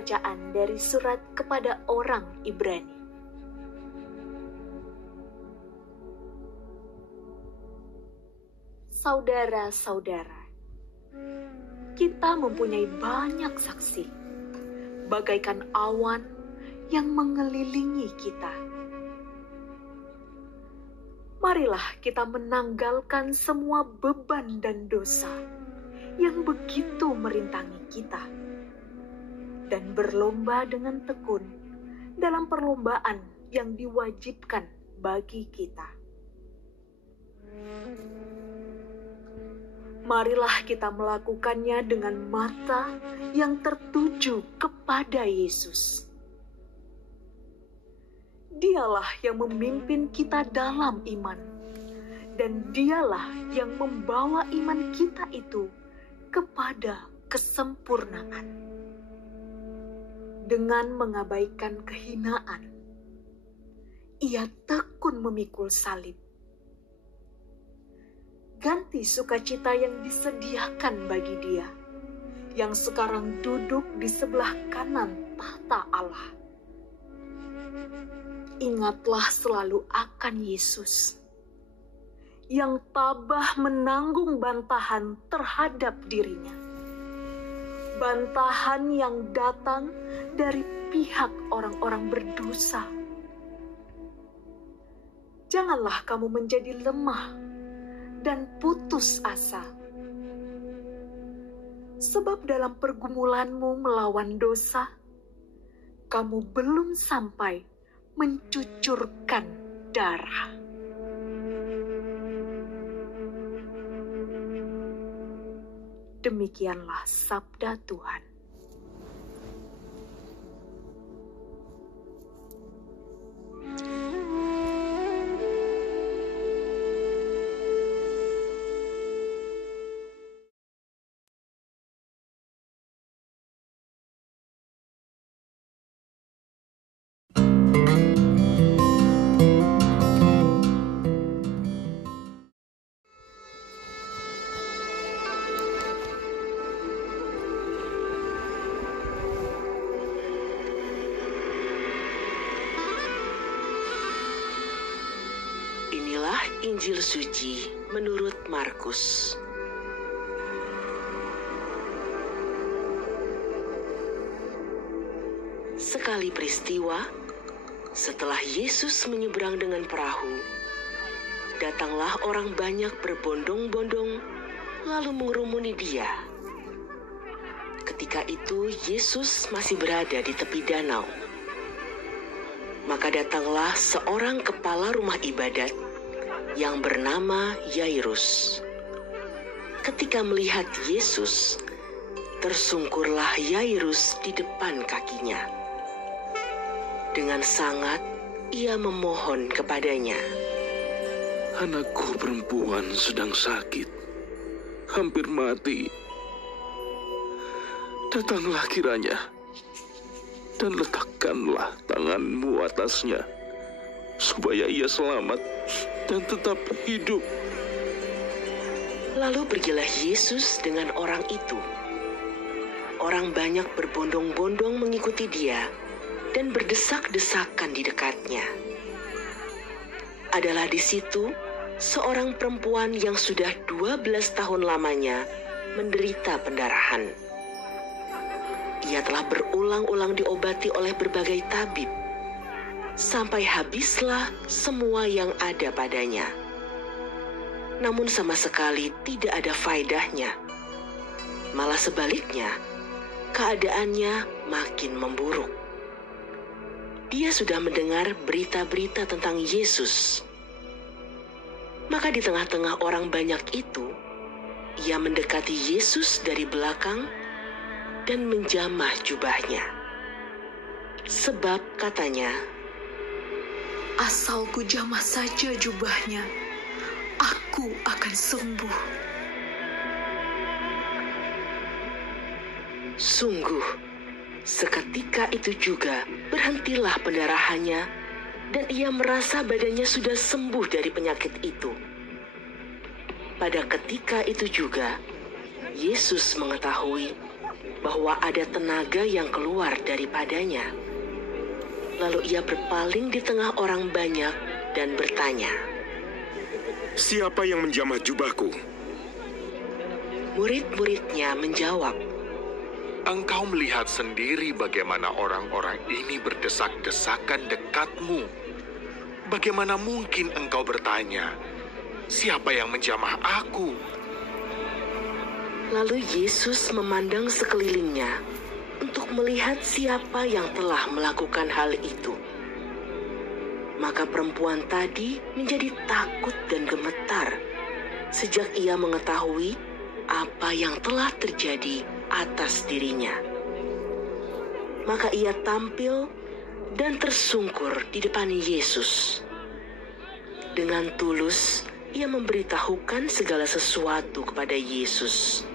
Bacaan dari surat kepada orang Ibrani. Saudara-saudara, kita mempunyai banyak saksi, bagaikan awan yang mengelilingi kita. Marilah kita menanggalkan semua beban dan dosa yang begitu merintangi kita, dan berlomba dengan tekun dalam perlombaan yang diwajibkan bagi kita. Marilah kita melakukannya dengan mata yang tertuju kepada Yesus. Dialah yang memimpin kita dalam iman, dan dialah yang membawa iman kita itu kepada kesempurnaan. Dengan mengabaikan kehinaan, ia tekun memikul salib. Ganti sukacita yang disediakan bagi dia, yang sekarang duduk di sebelah kanan tahta Allah. Ingatlah selalu akan Yesus, yang tabah menanggung bantahan terhadap dirinya. Bantahan yang datang dari pihak orang-orang berdosa. Janganlah kamu menjadi lemah dan putus asa. Sebab dalam pergumulanmu melawan dosa, kamu belum sampai mencucurkan darah. Demikianlah sabda Tuhan. Inilah Injil Suci menurut Markus. Sekali peristiwa, setelah Yesus menyeberang dengan perahu, datanglah orang banyak berbondong-bondong lalu mengerumuni dia. Ketika itu Yesus masih berada di tepi danau. Maka datanglah seorang kepala rumah ibadat yang bernama Yairus. Ketika melihat Yesus, tersungkurlah Yairus di depan kakinya. Dengan sangat ia memohon kepadanya, "Anakku perempuan sedang sakit, hampir mati. Datanglah kiranya dan letakkanlah tanganmu atasnya, supaya ia selamat dan tetap hidup." Lalu pergilah Yesus dengan orang itu. Orang banyak berbondong-bondong mengikuti dia dan berdesak-desakan di dekatnya. Adalah di situ seorang perempuan yang sudah 12 tahun lamanya menderita pendarahan. Ia telah berulang-ulang diobati oleh berbagai tabib, sampai habislah semua yang ada padanya. Namun sama sekali tidak ada faedahnya. Malah sebaliknya, keadaannya makin memburuk. Dia sudah mendengar berita-berita tentang Yesus. Maka di tengah-tengah orang banyak itu, ia mendekati Yesus dari belakang dan menjamah jubahnya. Sebab katanya, Asal ku jamah saja jubahnya, aku akan sembuh. Sungguh, seketika itu juga berhentilah pendarahannya dan ia merasa badannya sudah sembuh dari penyakit itu. Pada ketika itu juga, Yesus mengetahui bahwa ada tenaga yang keluar daripadanya. Lalu ia berpaling di tengah orang banyak dan bertanya, "Siapa yang menjamah jubahku?" Murid-muridnya menjawab, Engkau melihat sendiri bagaimana orang-orang ini berdesak-desakan dekatmu. Bagaimana mungkin engkau bertanya, siapa yang menjamah aku? Lalu Yesus memandang sekelilingnya untuk melihat siapa yang telah melakukan hal itu. Maka perempuan tadi menjadi takut dan gemetar sejak ia mengetahui apa yang telah terjadi atas dirinya. Maka ia tampil dan tersungkur di depan Yesus. Dengan tulus ia memberitahukan segala sesuatu kepada Yesus.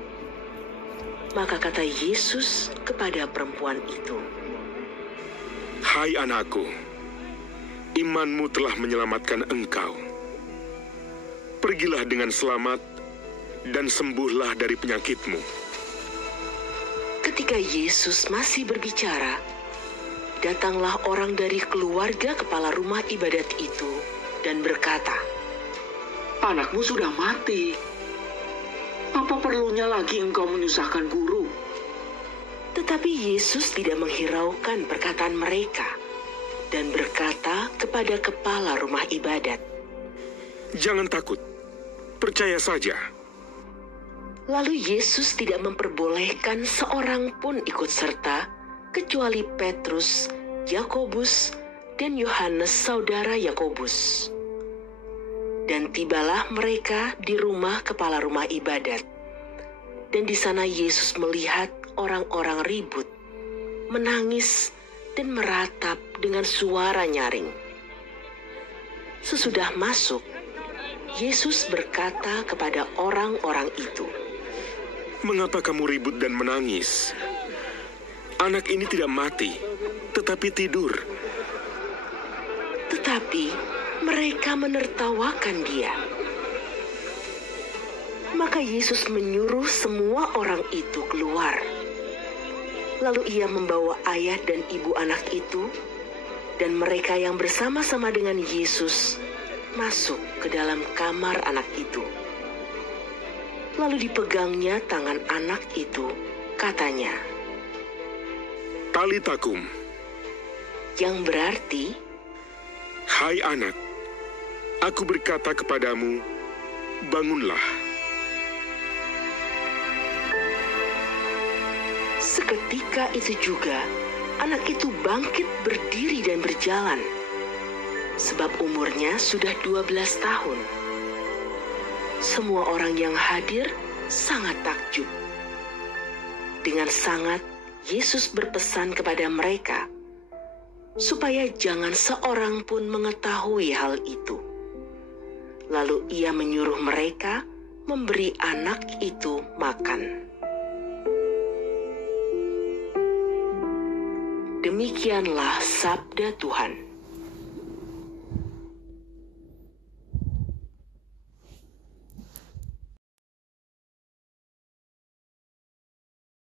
Maka kata Yesus kepada perempuan itu, "Hai anakku, imanmu telah menyelamatkan engkau. Pergilah dengan selamat dan sembuhlah dari penyakitmu." Ketika Yesus masih berbicara, datanglah orang dari keluarga kepala rumah ibadat itu dan berkata, Anakmu sudah mati. Apa perlunya lagi engkau menyusahkan guru? Tetapi Yesus tidak menghiraukan perkataan mereka dan berkata kepada kepala rumah ibadat, "Jangan takut, percaya saja." Lalu Yesus tidak memperbolehkan seorang pun ikut serta kecuali Petrus, Yakobus, dan Yohanes saudara Yakobus. Dan tibalah mereka di rumah kepala rumah ibadat. Dan di sana Yesus melihat orang-orang ribut, menangis, dan meratap dengan suara nyaring. Sesudah masuk, Yesus berkata kepada orang-orang itu, "Mengapa kamu ribut dan menangis? Anak ini tidak mati, tetapi tidur." Tetapi mereka menertawakan dia. Maka Yesus menyuruh semua orang itu keluar. Lalu ia membawa ayah dan ibu anak itu, dan mereka yang bersama-sama dengan Yesus masuk ke dalam kamar anak itu. Lalu dipegangnya tangan anak itu, katanya, "Talita kum," yang berarti, "Hai anak, aku berkata kepadamu, bangunlah." Seketika itu juga, anak itu bangkit berdiri dan berjalan, sebab umurnya sudah 12 tahun. Semua orang yang hadir sangat takjub. Dengan sangat, Yesus berpesan kepada mereka, supaya jangan seorang pun mengetahui hal itu. Lalu ia menyuruh mereka memberi anak itu makan. Demikianlah sabda Tuhan.